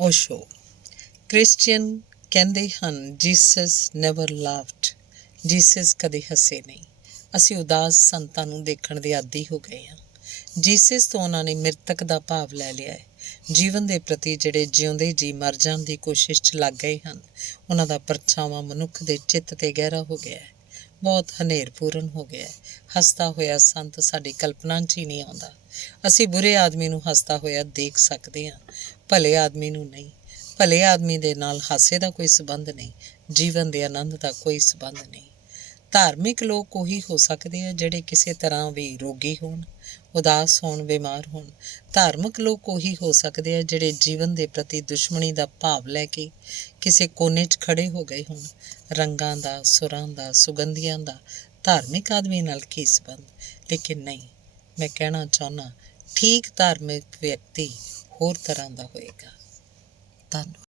Osho. Christian ਕਹਿੰਦੇ ਹਨ Jesus never ਲਾਫਡ, Jesus ਕਦੇ ਹੱਸੇ ਨਹੀਂ। ਅਸੀਂ ਉਦਾਸ ਸੰਤਾਂ ਨੂੰ ਦੇਖਣ ਦੇ ਆਦੀ ਹੋ ਗਏ ਹਾਂ। ਜੀਸਸ ਤੋਂ ਉਹਨਾਂ ਨੇ ਮ੍ਰਿਤਕ ਦਾ ਭਾਵ ਲੈ ਲਿਆ ਹੈ। ਜੀਵਨ ਦੇ ਪ੍ਰਤੀ ਜਿਹੜੇ ਜਿਉਂਦੇ ਜੀ ਮਰ ਜਾਣ ਦੀ ਕੋਸ਼ਿਸ਼ 'ਚ ਲੱਗ ਗਏ ਹਨ, ਉਹਨਾਂ ਦਾ ਪਰਛਾਵਾਂ ਮਨੁੱਖ ਦੇ ਚਿੱਤ 'ਤੇ ਗਹਿਰਾ ਹੋ ਗਿਆ ਹੈ, ਬਹੁਤ ਹਨੇਰਪੂਰਨ ਹੋ ਗਿਆ ਹੈ। ਹੱਸਦਾ ਹੋਇਆ ਸੰਤ ਸਾਡੀ ਕਲਪਨਾ 'ਚ ਹੀ ਨਹੀਂ ਆਉਂਦਾ। ਅਸੀਂ ਬੁਰੇ ਆਦਮੀ ਨੂੰ ਹੱਸਦਾ ਹੋਇਆ ਦੇਖ ਸਕਦੇ ਹਾਂ, ਭਲੇ ਆਦਮੀ ਨੂੰ ਨਹੀਂ। ਭਲੇ ਆਦਮੀ ਦੇ ਨਾਲ ਹਾਸੇ ਦਾ ਕੋਈ ਸਬੰਧ ਨਹੀਂ, ਜੀਵਨ ਦੇ ਆਨੰਦ ਦਾ ਕੋਈ ਸਬੰਧ ਨਹੀਂ। ਧਾਰਮਿਕ ਲੋਕ ਉਹੀ ਹੋ ਸਕਦੇ ਆ ਜਿਹੜੇ ਕਿਸੇ ਤਰ੍ਹਾਂ ਵੀ ਰੋਗੀ ਹੋਣ, ਉਦਾਸ ਹੋਣ, ਬਿਮਾਰ ਹੋਣ। ਧਾਰਮਿਕ ਲੋਕ ਉਹੀ ਹੋ ਸਕਦੇ ਆ ਜਿਹੜੇ ਜੀਵਨ ਦੇ ਪ੍ਰਤੀ ਦੁਸ਼ਮਣੀ ਦਾ ਭਾਵ ਲੈ ਕੇ ਕਿਸੇ ਕੋਨੇ 'ਚ ਖੜ੍ਹੇ ਹੋ ਗਏ ਹੋਣ। ਰੰਗਾਂ ਦਾ, ਸੁਰਾਂ ਦਾ, ਸੁਗੰਧੀਆਂ ਦਾ ਧਾਰਮਿਕ ਆਦਮੀ ਨਾਲ ਕੀ ਸਬੰਧ? ਲੇਕਿਨ ਨਹੀਂ, ਮੈਂ ਕਹਿਣਾ ਚਾਹੁੰਦਾ ਠੀਕ ਧਾਰਮਿਕ ਵਿਅਕਤੀ ਹੋਰ ਤਰ੍ਹਾਂ ਦਾ ਹੋਏਗਾ। ਧੰਨਵਾਦ।